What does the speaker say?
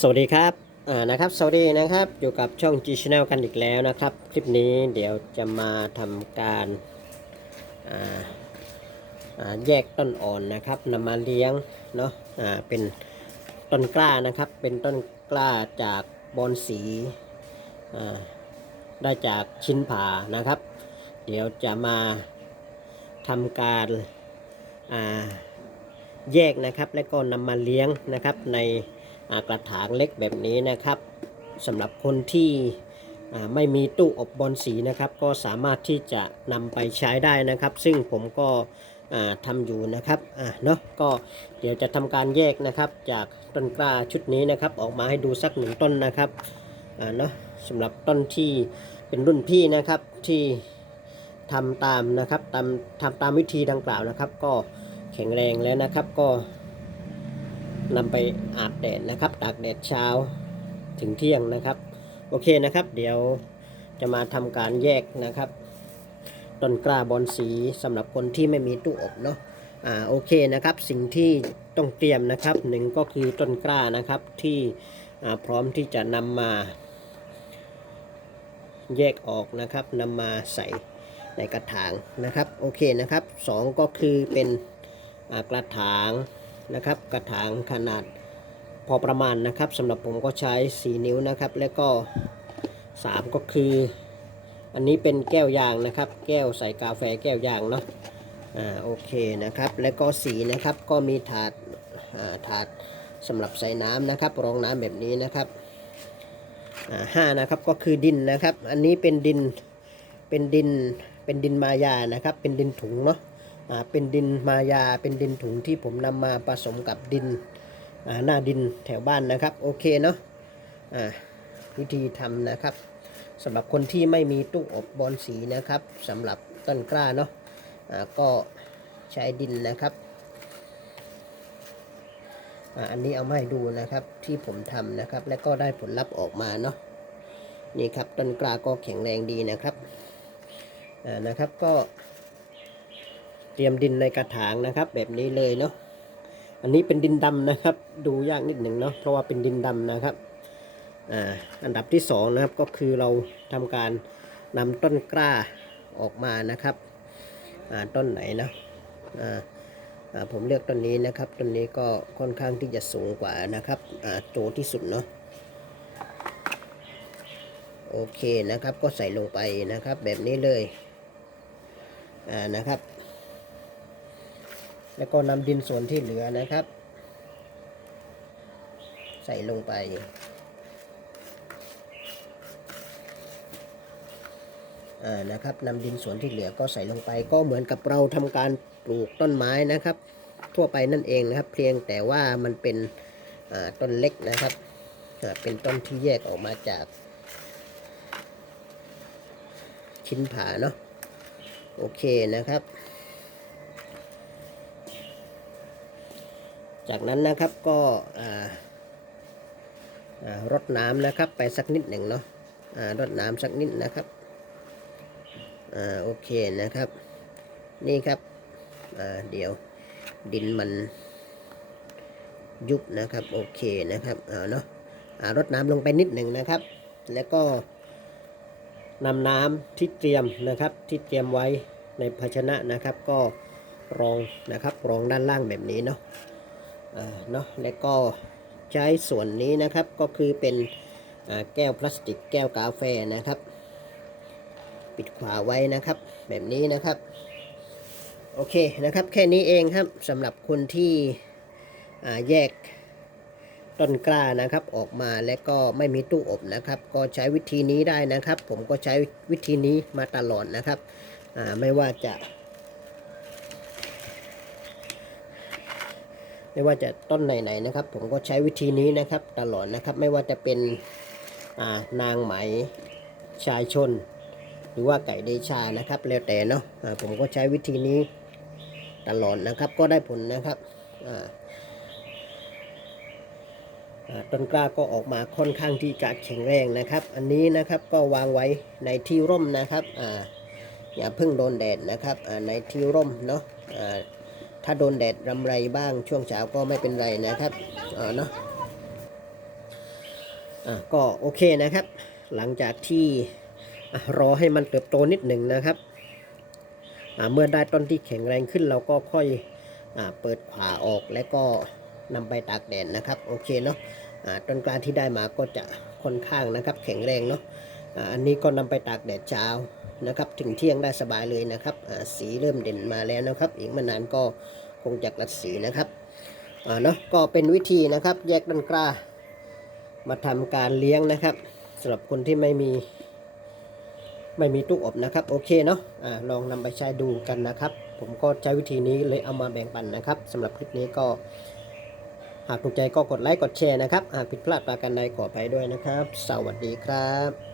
สวัสดีครับอ่านะครับสวัสดีนะครับ อยู่กับช่อง G Channel กันอีกแล้วนะครับ คลิปนี้เดี๋ยวจะมาทำการอ่าอ่าแยกต้นอ่อนนะครับนำมาเลี้ยงเนาะอ่าเป็นต้นกล้านะครับ เป็นต้นกล้าจากบอนสีอ่าได้จากชิ้นผ่านะครับ เดี๋ยวจะมาทำการอ่าแยกนะครับ และก็นำมาเลี้ยงนะครับใน กระถางเล็กแบบนี้นะครับสำหรับคนที่ไม่มีตู้อบบอลสีนะครับ ก็สามารถที่จะนำไปใช้ได้นะครับ ซึ่งผมก็ทำอยู่นะครับอ่าเนาะก็เดี๋ยวจะทำการแยกนะครับ จากต้นกล้าชุดนี้นะครับ ออกมาให้ดูสักหนึ่งต้นนะครับอ่าเนาะสำหรับต้นที่เป็นรุ่นพี่นะครับที่ทำตามนะครับตามทำตามวิธีดังกล่าวนะครับ ก็แข็งแรงแล้วนะครับก็ นำไปอาบแดดนะครับ ตากแดดเช้าถึงเที่ยงนะครับ โอเคนะครับ เดี๋ยวจะมาทำการแยกนะครับต้นกล้าบอนสีสำหรับคนที่ไม่มีตู้อบเนาะอ่าโอเคนะครับ สิ่งที่ต้องเตรียมนะครับหนึ่งก็คือต้นกล้านะครับที่อ่าพร้อมที่จะนำมา แยกออกนะครับนำมาใส่ในกระถางนะครับ โอเคนะครับสองก็คือเป็นกระถาง นะครับ กระถางขนาดพอประมาณนะครับสำหรับผมก็ใช้ 4 นิ้วนะครับ แล้วก็ 3 ก็คือ อันนี้เป็นแก้วยางนะครับ แก้วใส่กาแฟแก้วยางเนาะอ่าโอเคนะครับ แล้วก็สีนะครับก็มีถาดอ่าถาดสำหรับใส่น้ำนะครับ รองน้ำแบบนี้นะครับอ่าห้านะครับก็คือดินนะครับ อันนี้เป็นดินเป็นดินเป็นดินมายานะครับ เป็นดินถุงเนาะ เป็นดินมายาเป็นดินถุงที่ผมนำมาผสมกับดินหน้าดินแถวบ้านนะครับโอเคเนาะวิธีทำนะครับสำหรับคนที่ไม่มีตู้อบบอลสีนะครับสำหรับต้นกล้าเนาะอ่าก็ใช้ดินนะครับอันนี้เอามาให้ดูนะครับที่ผมทำนะครับ และก็ได้ผลลัพธ์ออกมาเนาะนี่ครับต้นกล้าก็แข็งแรงดีนะครับนะครับก็ เตรียมดินในกระถางนะครับ แบบนี้เลยเนาะอันนี้เป็นดินดำนะครับ ดูยากนิดหนึ่งเนาะเพราะว่าเป็นดินดำนะครับอ่าอันดับที่สองนะครับก็คือเราทำการนำต้นกล้าออกมานะครับอ่าต้นไหนนะอ่าอ่าผมเลือกต้นนี้นะครับต้นนี้ก็ค่อนข้างที่จะสูงกว่านะครับอ่าโตที่สุดเนาะโอเคนะครับก็ใส่ลงไปนะครับแบบนี้เลยอ่านะครับ แล้วก็นำดินส่วนที่เหลือนะครับ ใส่ลงไปอ่านะครับนำดินส่วนที่เหลือก็ใส่ลงไป ก็เหมือนกับเราทำการปลูกต้นไม้นะครับ ทั่วไปนั่นเองนะครับ เพียงแต่ว่ามันเป็นต้นเล็กนะครับเป็นต้นที่แยกออกมาจากชิ้นผาเนาะโอเคนะครับ จากนั้นนะครับก็รดน้ำนะครับไปสักนิดหนึ่งเนาะรดน้ำสักนิดนะครับอโอเคนะครับ นี่ครับเดี๋ยวดินมันยุบนะครับโอเคนะครับเอาเนาะรดน้ำลงไปนิดหนึ่งนะครับ แล้วก็นำน้ำที่เตรียมนะครับที่เตรียมไว้ในภาชนะนะครับ ก็รองนะครับรองด้านล่างแบบนี้เนาะ เนาะแล้วก็ใช้ส่วนนี้นะครับก็คือเป็นแก้วพลาสติกแก้วกาแฟนะครับ ปิดขวาไว้นะครับ แบบนี้นะครับ โอเคนะครับแค่นี้เองครับสำหรับคนที่แยกต้นกล้านะครับออกมาและก็ไม่มีตู้อบนะครับ ก็ใช้วิธีนี้ได้นะครับ ผมก็ใช้วิธีนี้มาตลอดนะครับไม่ว่าจะ ไม่ว่าจะต้นไหนๆนะครับ ผมก็ใช้วิธีนี้นะครับตลอดนะครับไม่ว่าจะเป็นานางไหมชายชน หรือว่าไก่เดชานะครับ แล้วแต่เนาะอ่าผมก็ใช้วิธีนี้ตลอดนะครับก็ได้ผลนะครับต้นกล้าก็ออกมาค่อนข้างที่จะแข็งแรงนะครับ อันนี้นะครับก็วางไว้ในที่ร่มนะครับออย่าเพิ่งโดนแดดนะครับในที่ร่มเนาะ ถ้าโดนแดดรำไรบ้างช่วงเช้าก็ไม่เป็นไรนะครับอ่าเนาะอะก็โอเคนะครับ หลังจากที่รอให้มันเติบโตนิดหนึ่งนะครับเมื่อได้ต้นที่แข็งแรงขึ้นเราก็ค่อยอเปิดขวาออกแล้วก็นำไปตากแดดนะครับโอเคเนาะะต้นกล้าที่ได้มาก็จะค่อนข้างนะครับ แข็งแรงเนาะอันนี้ก็นำไปตากแดดเช้า นะครับ ถึงเที่ยงได้สบายเลยนะครับสีเริ่มเด่นมาแล้วนะครับ อีกไม่นานก็คงจะกลัดสีนะครับเนาะก็เป็นวิธีนะครับ แยกต้นกล้า มาทำการเลี้ยงนะครับสำหรับคนที่ไม่มีไม่มีตู้อบนะครับ โอเคเนาะอ่าลองนำไปใช้ดูกันนะครับ ผมก็ใช้วิธีนี้เลยเอามาแบ่งปันนะครับสำหรับคลิปนี้ก็หากถูกใจก็กดไลค์กดแชร์นะครับ หากผิดพลาดประการใดขอไปด้วยนะครับ สวัสดีครับ